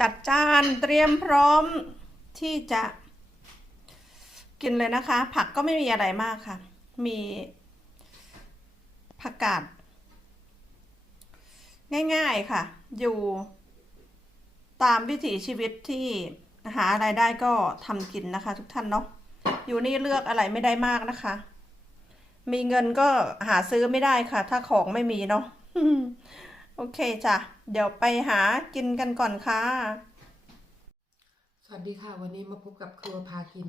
จัดจานเตรียมพร้อมที่จะกินเลยนะคะ ผักก็ไม่มีอะไรมากค่ะ มีผักกาดง่ายๆค่ะ อยู่ตามวิถีชีวิตที่หาอะไรได้ก็ทำกินนะคะ ทุกท่านเนาะอยู่นี่เลือกอะไรไม่ได้มากนะคะ มีเงินก็หาซื้อไม่ได้ค่ะ ถ้าของไม่มีเนาะ เคจ้ะ เดี๋ยวไปหากินกันก่อนค่ะ สวัสดีค่ะ วันนี้มาพบกับครัวพากิน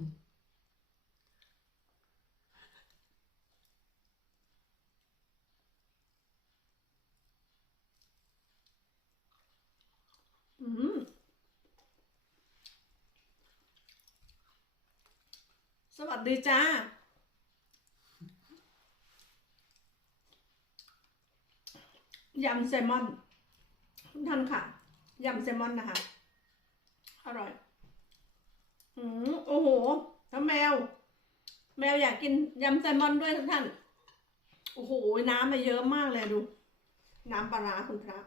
อืม สวัสดีจ้า ยำแซลมอนทุกท่านค่ะยำแซลมอนนะคะ อร่อย อืมโอ้โหแล้วแมว แมวอยากกินยำแซลมอนด้วยทุกท่าน โอ้โห น้ำมาเยอะมากเลยดู น้ำปลาร้าคุณพระ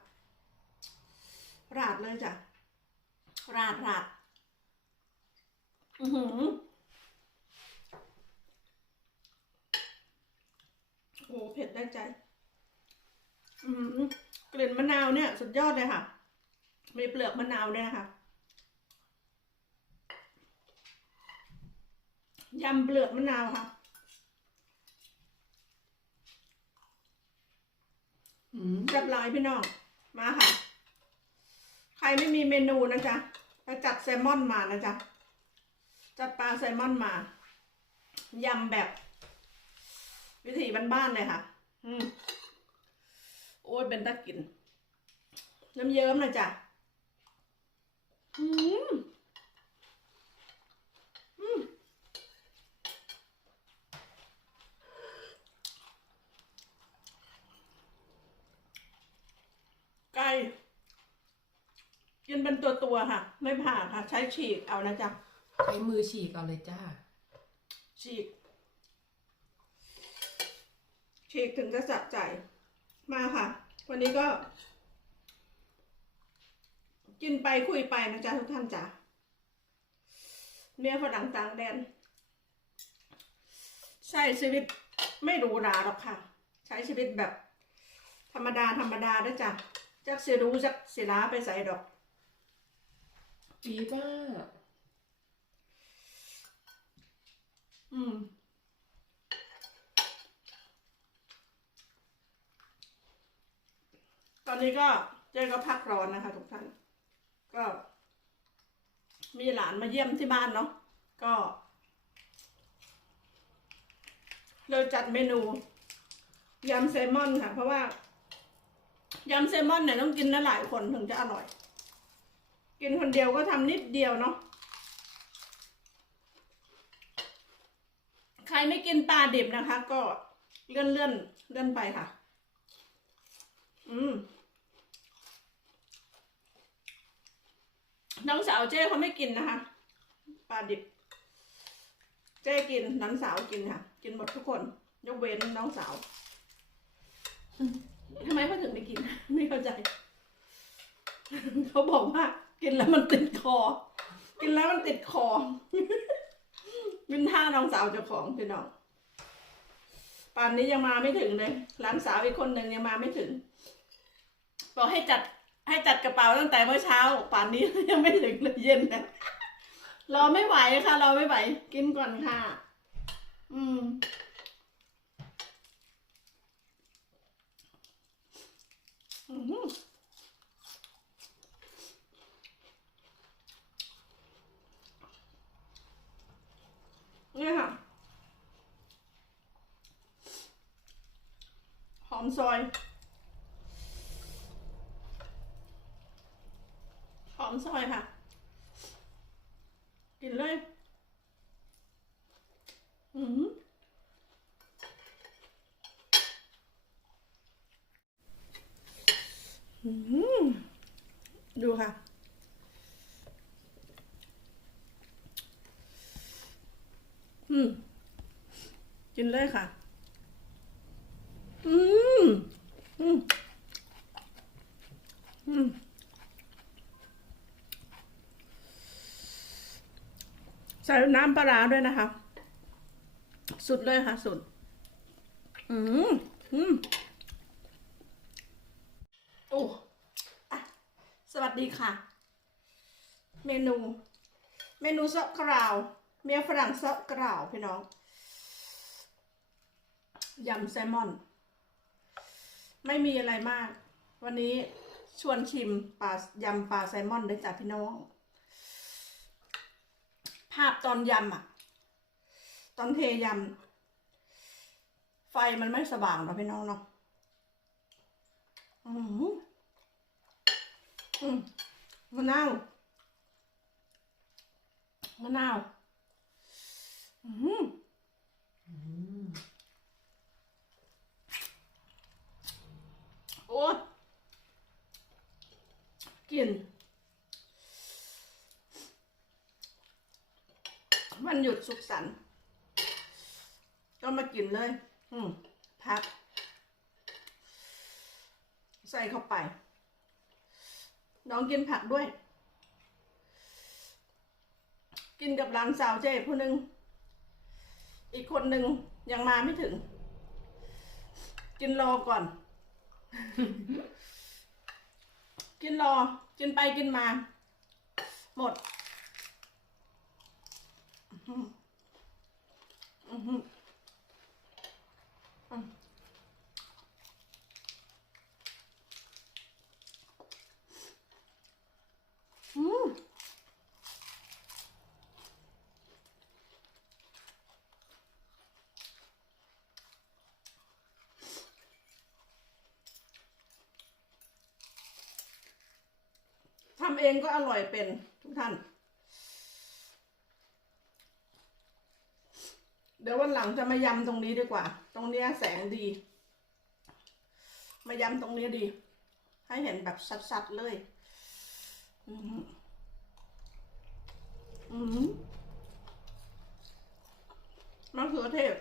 ราดเลยจ้ะ ราดราดอือหือโอ้เผ็ดได้ใจ กลิ่นมะนาวเนี่ย สุดยอดเลยค่ะ มีเปลือกมะนาวด้วยนะคะยำเปลือกมะนาวค่ะ อืมจับลายพี่น้อง มาค่ะ ใครไม่มีเมนูนะจ๊ะไปจัดแซลมอนมานะจ๊ะ จัดปลาแซลมอนมา ยำแบบ วิถีบ้านๆเลยค่ะ อืมโอ้ยเป็นตะกิน น้ำเยิ้มนะจ๊ะอืมอืมไก่กินเป็นตัวตัวๆค่ะ ไม่ผ่าค่ะ ใช้ฉีกเอานะจ๊ะ ใช้มือฉีกเอาเลยจ้า ฉีก ฉีกถึงจะสะใจ มาค่ะ วันนี้ก็ กินไปคุยไปนะจ๊ะทุกท่านจ๋าเมียฝรั่งต่างแดน ใช้ชีวิตไม่หรูหราหรอกค่ะ ใช้ชีวิตแบบ ธรรมดาธรรมดาด้วยจ้ะจักเสียรู้จักเสียล้าไปใส่ดอกปีบ้า อืม ตอนนี้ก็เจ๊ก็พักร้อนนะคะ ทุกท่าน ก็ มีหลานมาเยี่ยมที่บ้านเนาะก็เลยจัดเมนูยำแซลมอนค่ะ เพราะว่ายำแซลมอนเนี่ยต้องกินได้หลายคนถึงจะอร่อย กินคนเดียวก็ทำนิดเดียวเนาะใครไม่กินปลาดิบนะคะ ก็เลื่อนเลื่อนเลื่อนไปค่ะ อืม น้องสาวเจ้เขาไม่กินนะคะปลาดิบ เจ้กินน้องสาวกินค่ะ กินหมดทุกคนยกเว้นน้องสาวทำไมเขาถึงไม่กิน ไม่เข้าใจ เขาบอกว่า กินแล้วมันติดคอ กินแล้วมันติดคอเป็นท่าน้องสาวเจ้าของพี่น้องป่านนี้ยังมาไม่ถึงเลยหลานสาวอีกคนหนึ่งยังมาไม่ถึงบอกให้จัด ให้จัดกระเป๋าตั้งแต่เมื่อเช้าป่านนี้ยังไม่ถึงเลยเย็นนะรอไม่ไหวค่ะรอไม่ไหว กินก่อนค่ะ อืมอืมเนี่ค่ะ หอมซอย อมซอยค่ะ กินเลยอืมอืมดูค่ะ อืม กินเลยค่ะ อืม อืม อืม ใส่น้ำปลาร้าด้วยนะคะ สุดเลยค่ะ สุด อืมอืมโอ้สวัสดีค่ะ เมนู เมนูซอกกราว เมียฝรั่งซอกกราวพี่น้องยำแซลมอน ไม่มีอะไรมาก วันนี้ชวนชิมปลายำปลาแซลมอนด้วยจ้ะพี่น้อง ภาพตอนยำอะ ตอนเทยำไฟมันไม่สว่างเนาะพี่น้องเนาะอืมอืมมะนาวมะนาวอืมอืมโอ้กลิ่น มันหยุดสุขสันต์ก็มากินเลย อืมพัก ใส่เข้าไป น้องกินผักด้วย กินกับหลานสาวเจ้ผู้หนึ่ง อีกคนหนึ่งยังมาไม่ถึง กินรอก่อน กินรอ กินไปกินมา หมด อื้อหืออื้อหืออืมอืม ทำเองก็อร่อยเป็นทุกท่าน ดี๋ยววันหลังจะมายำตรงนี้ดีกว่า ตรงเนี้ยแสงดี มายำตรงนี้ดี ให้เห็นแบบชัดๆเลยอือหืออือหือมะเขือเทศ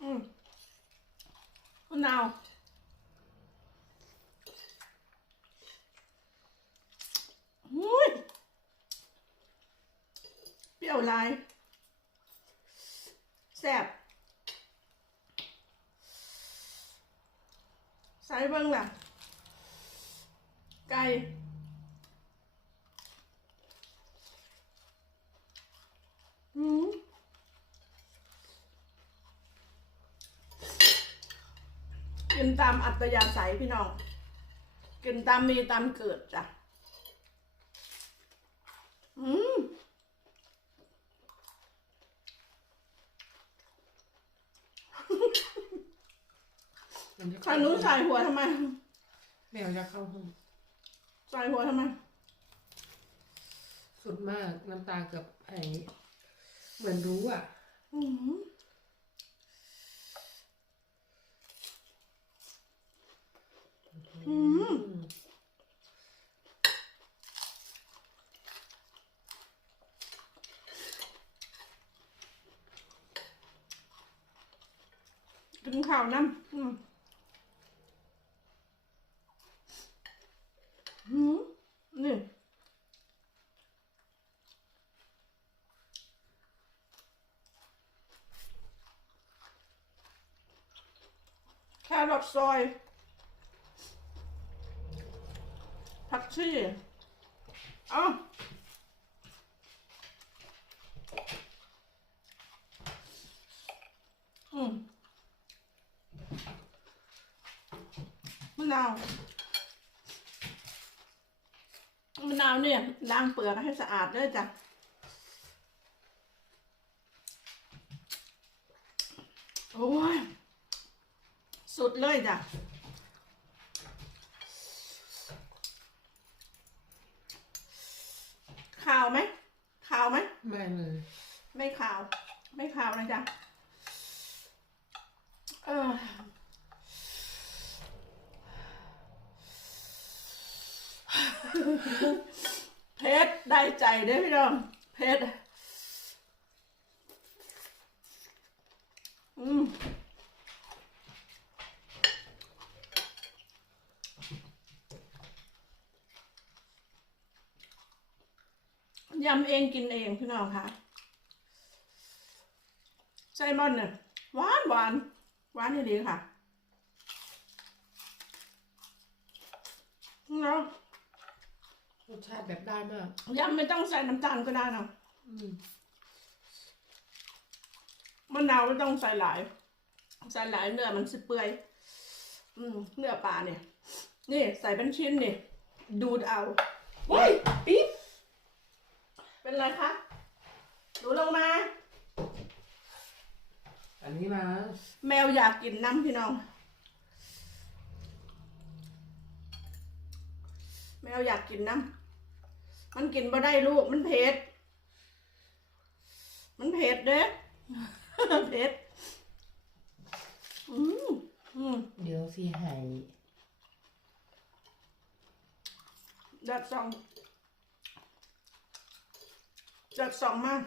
อืมมะนาว อุ้ยเปรี้ ยวลายแซบใส่เบิ้งล่ะ ไก่อืมกินตามอัตยาศัยพี่น้อง กินตามมีตามเกิดจ้ะ อืม มันจะใส่หนูใส่หัวทำไม แมวจะเข้าห้องใส่หัวทำไม สุดมากน้ำตาเกือบไหลเหมือนรู้อะ อืมอืมกินข้าวน้ำอืมอืมนี่ แครอท ซอยผักชีเอาอืมมะนาวมะนาวเนี่ยล้างเปลือกให้สะอาดด้วยจ้ะโอ้ย สุดเลยจ้ะขาวไหมขาวไหมไม่เลย ไม่ขาว ไม่ขาวนะจ๊ะ เออ เพชรได้ใจเด้อพี่น้อง เพชรอืม ยำเองกินเองพี่น้องค่ะไซมอนเนี่ยหวานหวานหวานดีๆค่ะเนาะรสชาติแบบได้มากยำไม่ต้องใส่น้ำตาลก็ได้นะอืมมะนาวไม่ต้องใส่หลาย ใส่หลายเนื้อมันสิเปื่อยอืมเนื้อปลาเนี่ย นี่ใส่เป็นชิ้นนี่ ดูดเอาเฮ้ยปี๊บ เป็นไรคะดูลงมา อันนี้มาแมวอยากกินน้ำพี่น้อง แมวอยากกินน้ำมันกินบ่ได้ลูกมันเผ็ด มันเผ็ดเด้เผ็ดอืมอืมเดี๋ยวสิให้ดัดสอง ดัดสองมาก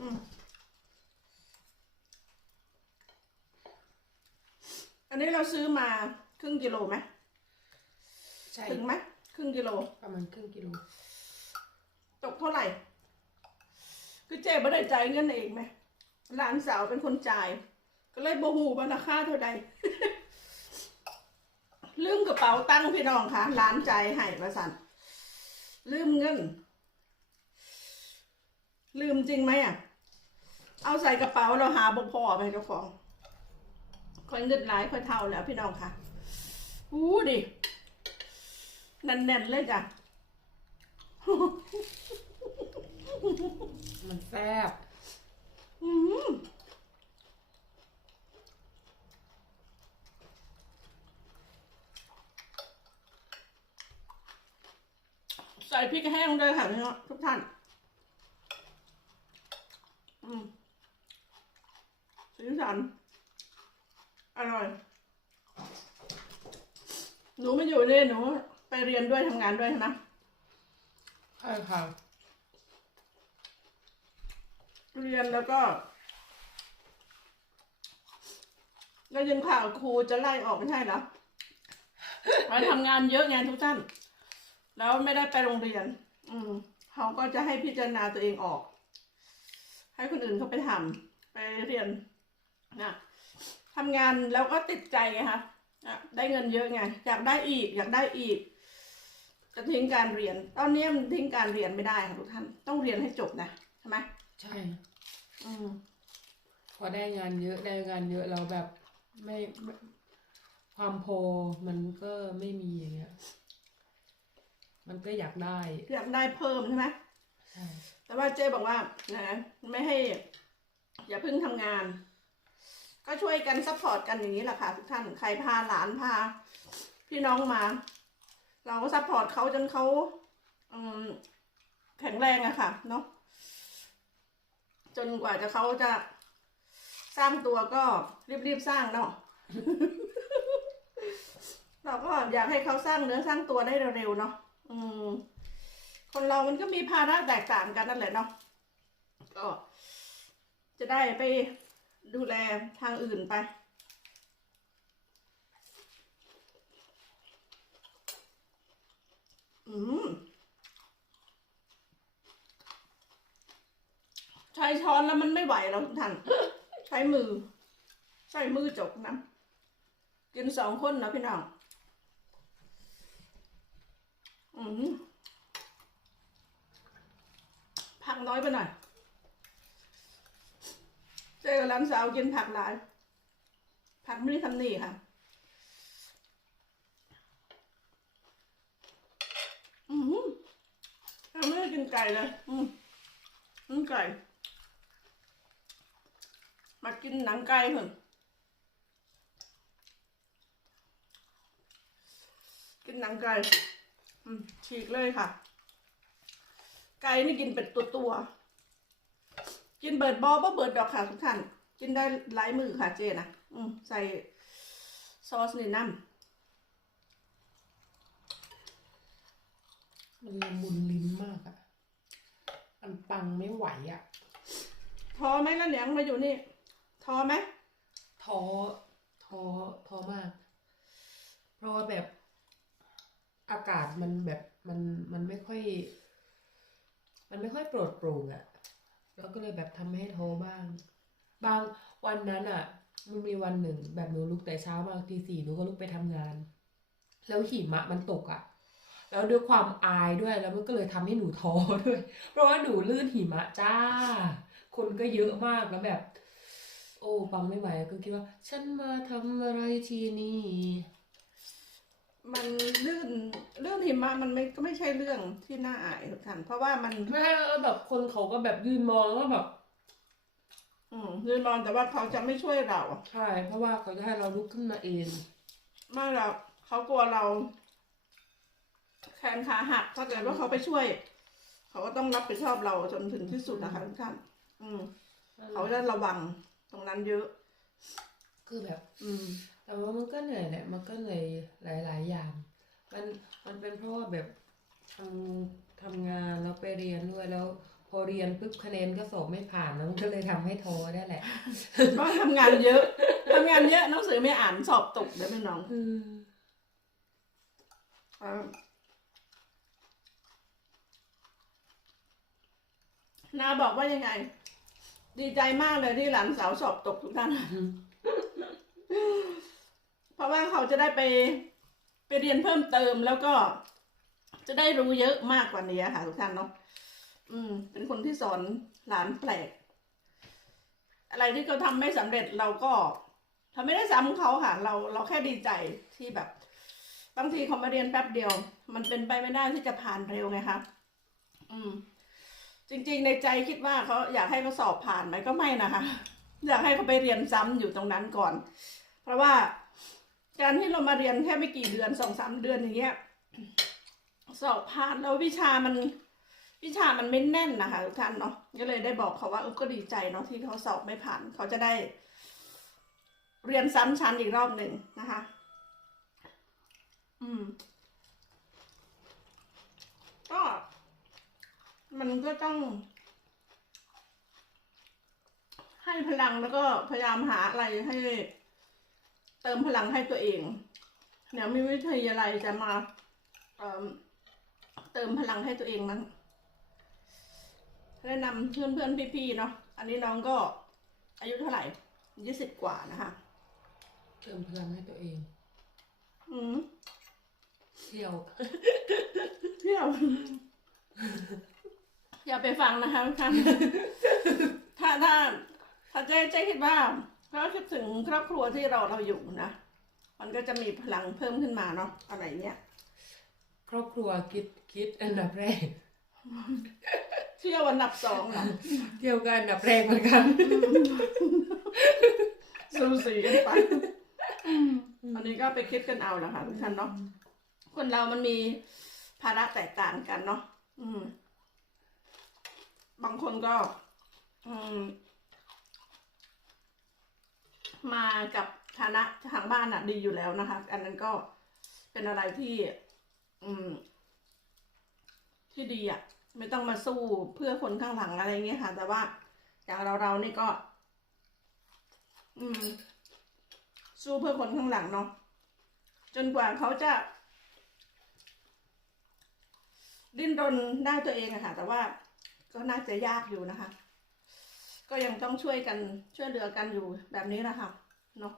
อืมอันนี้เราซื้อมาครึ่งกิโลไหมใช่ถึงไหมครึ่งกิโล ประมาณครึ่งกิโล ตกเท่าไหร่ คือเจ๊ไม่ได้จ่ายเงินเองไหมหลานสาวเป็นคนจ่าย ก็เลยโบหูว่าราคาเท่าใดลืมกระเป๋าตังค์พี่น้องค่ะร้านจ่ายให้ประสันลืมเงิน ลืมจริงไหมอะ เอาใส่กระเป๋าเราหาบ่พอไปเจ้าของค่อยเงินหลายค่อยเท่าแล้วพี่น้องค่ะอู้ดิแน่นๆเลยจ้ะมันแซ่บอืมใส่พริกแห้งด้วยค่ะพี่น้องทุกท่าน อืมสีสัน อร่อย หนูไม่ อยู่นี่หนูไปเรียนด้วยทำงานด้วยใช่ไหมใช่ค่ะเรียนแล้วก็แล้วยังข่าวครูจะไล่ออกไม่ใช่เหรอมาทำงานเยอะไงทุกท่าน แล้วไม่ได้ไปโรงเรียน อืมเขาก็จะให้พิจารณาตัวเองออก ให้คนอื่นเขาไปทำไปเรียนนะทำงานแล้วก็ติดใจไงคะอะ ได้เงินเยอะไงอยากได้อีกอยากได้อีก จะทิ้งการเรียน ตอนนี้มันทิ้งการเรียนไม่ได้ค่ะทุกท่านต้องเรียนให้จบนะใช่ไหมใช่อืมพอได้งานเยอะได้งานเยอะเราแบบไม่ไม่ความพอมันก็ไม่มีอย่างเงี้ยมันก็อยากได้ อยากได้เพิ่มใช่ไหมใช่แต่ว่าเจ๊บอกว่านะไม่ให้ อย่าเพิ่งทำงาน ก็ช่วยกันซัพพอร์ตกันอย่างนี้แหละค่ะ ทุกท่านใครพาหลานพา พี่น้องมา เราก็ซัพพอร์ตเขาจนเขาแข็งแรงอะค่ะ เนาะจนกว่าจะเขาจะสร้างตัวก็รีบๆสร้างเนาะเราก็อยากให้เขาสร้างเนื้อสร้างตัวได้เร็วๆเนาะอืม คนเรามันก็มีภาระแตกต่างกันนั่นแหละเนาะก็จะได้ไป ดูแลทางอื่นไป อืม ใช้ช้อนแล้วมันไม่ไหวแล้วทุกท่าน ใช้มือ ใช้มือจกนะกินสองคนนะพี่น้อง อืมผักน้อยไปหน่อย เจอกับร้านสาวกินผักหลาย ผักไม่ได้ทำนี่ค่ะ อืมยังไม่ได้กินไก่เลย อืมอืมไก่ มากินหนังไก่เถอะกินหนังไก่อืมฉีกเลยค่ะ ไก่นี่กินเป็นตัวตัว กินเบิดบอบ่เบิดดอกค่ะทุกท่าน กินได้หลายมือค่ะเจนะอืมใส่ซอสนี่น้มันละมุนลิ้นมากอะมันปังไม่ไหวอะำท้อไหมแล้วเหนียงมาอยู่นี่ท้อไหมท้อท้อท้อมาก เพราะว่าแบบอากาศมันแบบมันมันไม่ค่อย มันไม่ค่อยโปรดปรานอะ แล้วก็เลยแบบทำให้ท้อบ้าง บางวันนั้นอะมันมีวันหนึ่ง แบบหนูลุกแต่เช้ามาตีสี่หนูก็ลุกไปทำงาน แล้วหิมะมันตกอะแล้วด้วยความอายด้วยแล้วมันก็เลยทำให้หนูท้อด้วย เพราะว่าหนูลื่นหิมะจ้า คนก็เยอะมากแล้วแบบ โอ้ปังไม่ไหวก็คิดว่า ฉันมาทำอะไรที่นี่ มันเรื่องเรื่องหิมะมันไม่ก็ไม่ใช่เรื่องที่น่าอายทุกท่านเพราะว่ามัน ไม่ใช่แล้วแบบคนเขาก็แบบยืนมองแล้วแบบ อืมยืนมองแต่ว่าเขาจะไม่ช่วยเรา ใช่ เพราะว่าเขาจะให้เราลุกขึ้นมาเองไม่เราเขากลัวเราแขนขาหักถ้าเกิดว่าเขาไปช่วย เขาก็ต้องรับผิดชอบเราจนถึงที่สุดนะคะทุกท่านอืม เขาจะระวังตรงนั้นเยอะ คือแบบ อืม แต่ว่ามันก็เหนื่อยแหละ มันก็เหนื่อยหลาย ๆ อย่าง มันมันเป็นเพราะว่าแบบทำทำงานแล้วไปเรียนด้วยแล้ว พอเรียนปุ๊บคะแนนก็สอบไม่ผ่านแล้วมันก็เลยทำให้ท้อได้แหละ ก็ทำงานเยอะทำงานเยอะหนังสือไม่อ่านสอบตกเดี๋ยวไม่น้องอืมอ่านาบอกว่ายังไง ดีใจมากเลยที่หลานสาวสอบตกทุกท่านเพ ราะว่าเขาจะได้ไปไปเรียนเพิ่มเติมแล้วก็ จะได้รู้เยอะมากกว่านี้ค่ะทุกท่านเนาะอืม เป็นคนที่สอนหลานแปลก อะไรที่เขาทำไม่สำเร็จเราก็ทำไม่ได้ซ้ำเขาค่ะ เราเราแค่ดีใจที่แบบ บางทีเขามาเรียนแป๊บเดียว มันเป็นไปไม่ได้ที่จะผ่านเร็วไงคะอืม จริง ๆ ในใจคิดว่าเขาอยากให้เขาสอบผ่านไหมก็ไม่นะคะ อยากให้เขาไปเรียนซ้ำอยู่ตรงนั้นก่อน เพราะว่า การที่เรามาเรียนแค่ไม่กี่เดือนสองสามเดือนอย่างเงี้ยสอบผ่านแล้ววิชามันวิชามันไม่แน่นนะคะทุกท่านเนาะก็เลยได้บอกเขาว่าเออก็ดีใจเนาะที่เขาสอบไม่ผ่าน เขาจะได้ เรียนซ้ำชั้นอีกรอบหนึ่งนะคะ อืม ก็ มันก็ต้อง ให้พลังแล้วก็พยายามหาอะไรให้ เติมพลังให้ตัวเองเดี๋ยวมีวิทยาลัยจะมาเอิ่มเติมพลังให้ตัวเองมั้งแนะนำเพื่อนเพื่อนๆพี่ๆเนาะอันนี้น้องก็อายุเท่าไหร่ยี่สิบกว่านะคะ เติมพลังให้ตัวเอง อืมเที่ยวเที่ยว อย่าไปฟังนะคะทุกท่านถ้าถ้าถ้าเจ๊เจ๊คิดว่า เราคิดถึงครอบครัวที่เราเราอยู่นะ มันก็จะมีพลังเพิ่มขึ้นมาเนาะอะไรเนี้ยครอบครัวคิดคิดอันดับแรก เที่ยวอันดับสองเหรอเที่ยวก็อันดับแรกเหมือนกันสูสีกันไปอันนี้ก็ไปคิดกันเอาแหละค่ะทุกท่านเนาะคนเรามันมีภาระแตกต่างกันเนาะอืม บางคนก็ อืม มากับฐานะทางบ้านอะดีอยู่แล้วนะคะ อันนั้นก็เป็นอะไรที่ อืม ที่ดีอะไม่ต้องมาสู้เพื่อคนข้างหลังอะไรเงี้ยค่ะ แต่ว่าอย่างเราเราๆนี่ก็ อืม สู้เพื่อคนข้างหลังเนาะจนกว่าเขาจะ ดิ้นรนได้ตัวเองอะค่ะ แต่ว่าก็น่าจะยากอยู่นะคะ ก็ยังต้องช่วยกันช่วยเหลือกันอยู่แบบนี้นะคะเนาะ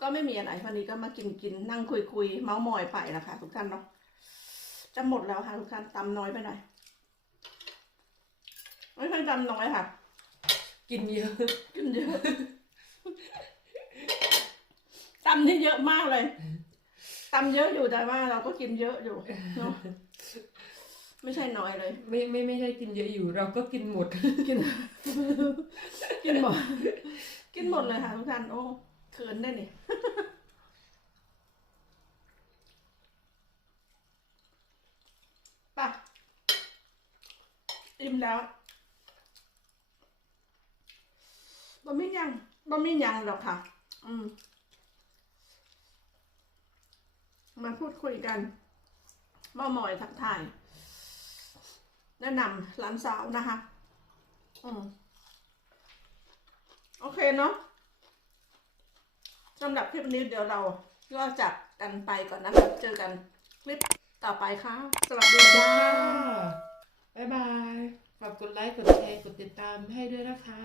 ก็ไม่มีอะไรวันนี้ก็มากินกินนั่งคุยคุยเมาส์มอยไปนะคะทุกท่านเนาะจะหมดแล้วค่ะทุกท่านตำน้อยไปหน่อยไม่ใช่ตำน้อยค่ะ กินเยอะ กินเยอะตำนี่เยอะมากเลยตำเยอะอยู่แต่ว่าเราก็กินเยอะอยู่เนาะ ไม่ใช่น้อยเลย ไม่ไม่ไม่ใช่กินเยอะอยู่ เราก็กินหมด กิน กินหมด กินหมดเลยค่ะทุกท่านโอ้เขินได้นี่ไป่ะอิ่มแล้วบะมี่ยังบะมี่ยังหรอกค่ะ อืม มาพูดคุยกันเมาหมอยทักทาย แนะนำร้านสาวนะคะ อืมโอเคเนาะสำหรับคลิปนี้เดี๋ยวเราก็จากกันไปก่อนนะคะเจอกันคลิปต่อไปค่ะ สวัสดีจ้าจ้าบ๊ายบาย ฝากกดไลค์ กดแชร์ กดติดตามให้ด้วยนะคะ